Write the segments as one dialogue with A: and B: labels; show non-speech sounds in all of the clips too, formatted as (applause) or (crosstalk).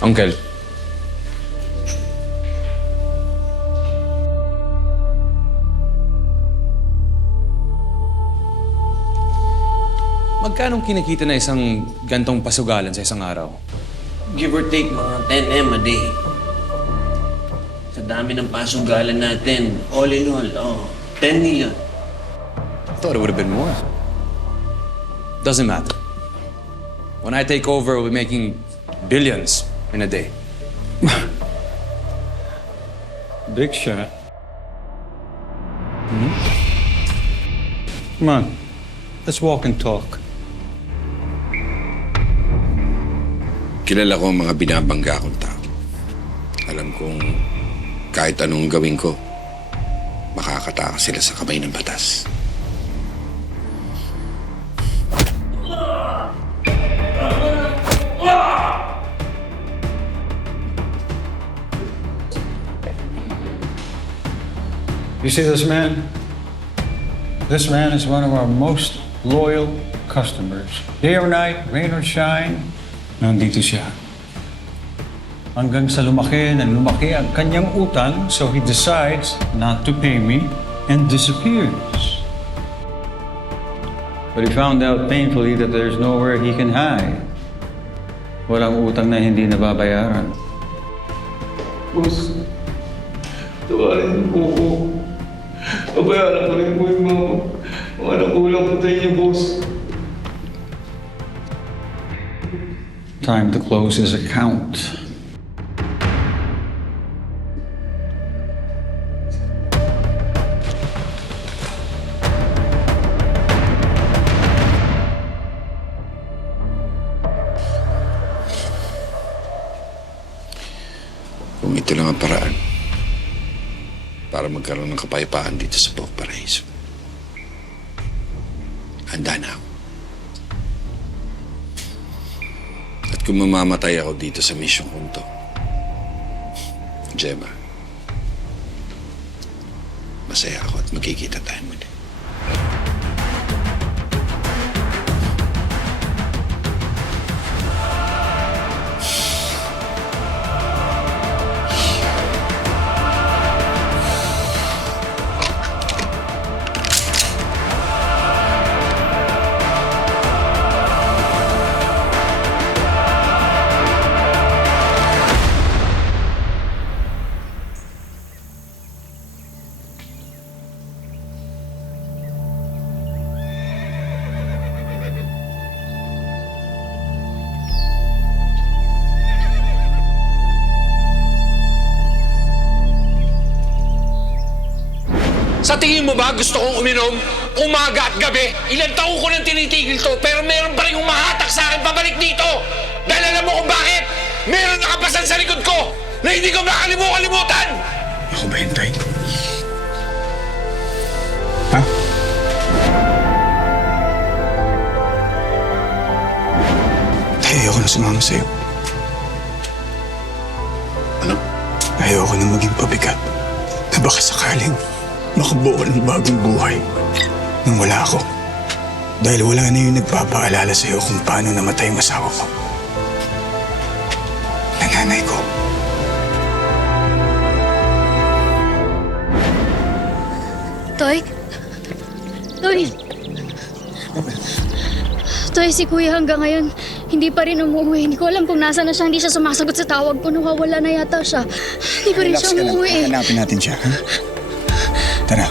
A: Uncle. Magkano kinikita na isang gantong pasugalan sa isang araw?
B: Give or take mga 10M a day. Sa dami ng pasugalan natin, all in all, oh, 10 million.
A: Thought it would have been more. Doesn't matter. When I take over, we'll be making billions in a day. (laughs)
C: Big shot. Hmm? Come on. Let's walk and talk.
D: Kilala ko ang mga binabangga kong tao. Alam kong kahit anong gawin ko, makakatakas sila sa kamay ng batas.
C: You see this man? This man is one of our most loyal customers. Day or night, rain or shine, nandito siya. Hanggang sa lumaki na lumaki ang kanyang utang, so he decides not to pay me and disappears. But he found out painfully that there's nowhere he can hide. Walang utang na hindi nababayaran.
E: Boss, tawarin po ko. Pabayaran ko rin po yung mga, mga nakulang sa inyo, boss.
C: Time to close his account.
D: Kung ito lang ang paraan para magkaroon ng kapayapaan dito sa Pok Paraiso. Handa na ako. At kung mamamatay ako dito sa mission kong to, Gemma, masaya ako at magkikita tayo muli.
F: Sa tingin mo ba gusto kong uminom umaga at gabi? Ilang taon ko nang tinitigil to pero meron pa rin humahatak sa akin pabalik dito. Dahil alam mo kung bakit? Meron nakapasan sa likod ko na hindi ko makalimu-kalimutan.
D: Ako ba yun, Tay?
G: Tay, ayoko na sumama sa'yo.
D: Ano?
G: Ayoko na maging pabigat na baka sakaling makabuo ka ng bagong buhay nang wala ako. Dahil wala na yung nagpapaalala sa'yo kung paano namatay ang asawa ko. Nananay ko.
H: Toy? Toy? Toy, si Kuya hanggang ngayon, hindi pa rin umuwi. Hindi ko alam kung nasa na siya. Hindi siya sumasagot sa tawag ko. Nawawala na yata siya. Hindi pa rin siya umuwi.
G: Hanapin natin siya, ha? Tara.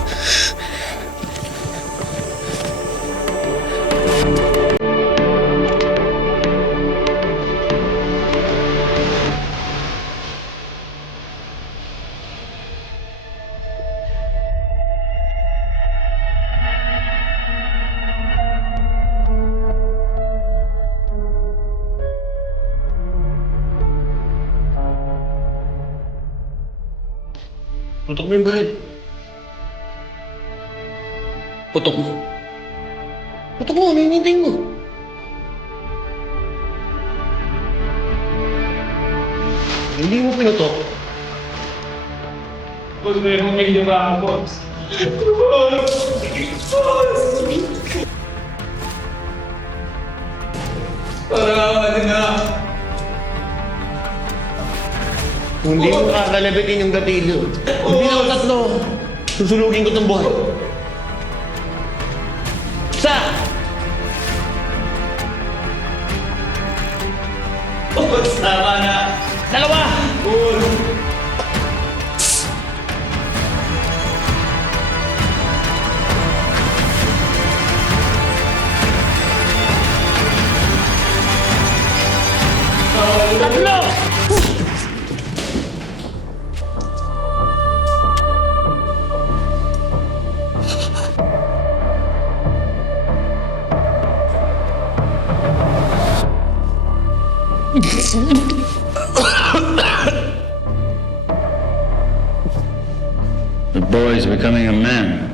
B: Putok mo yung baril. Putok mo. Putok mo, ano hinihintay mo? Hindi mo pinutok.
E: Boss, may humili ba ako, boss? Parang awa din na.
B: Kung di mo kakalabitin yung gatilyo, hindi ako tatlo. Susunugin ko tong buhay. ซ่า
E: โอ้
B: สา
E: บานะ
B: นั่นละวะ
C: The boy's becoming a man.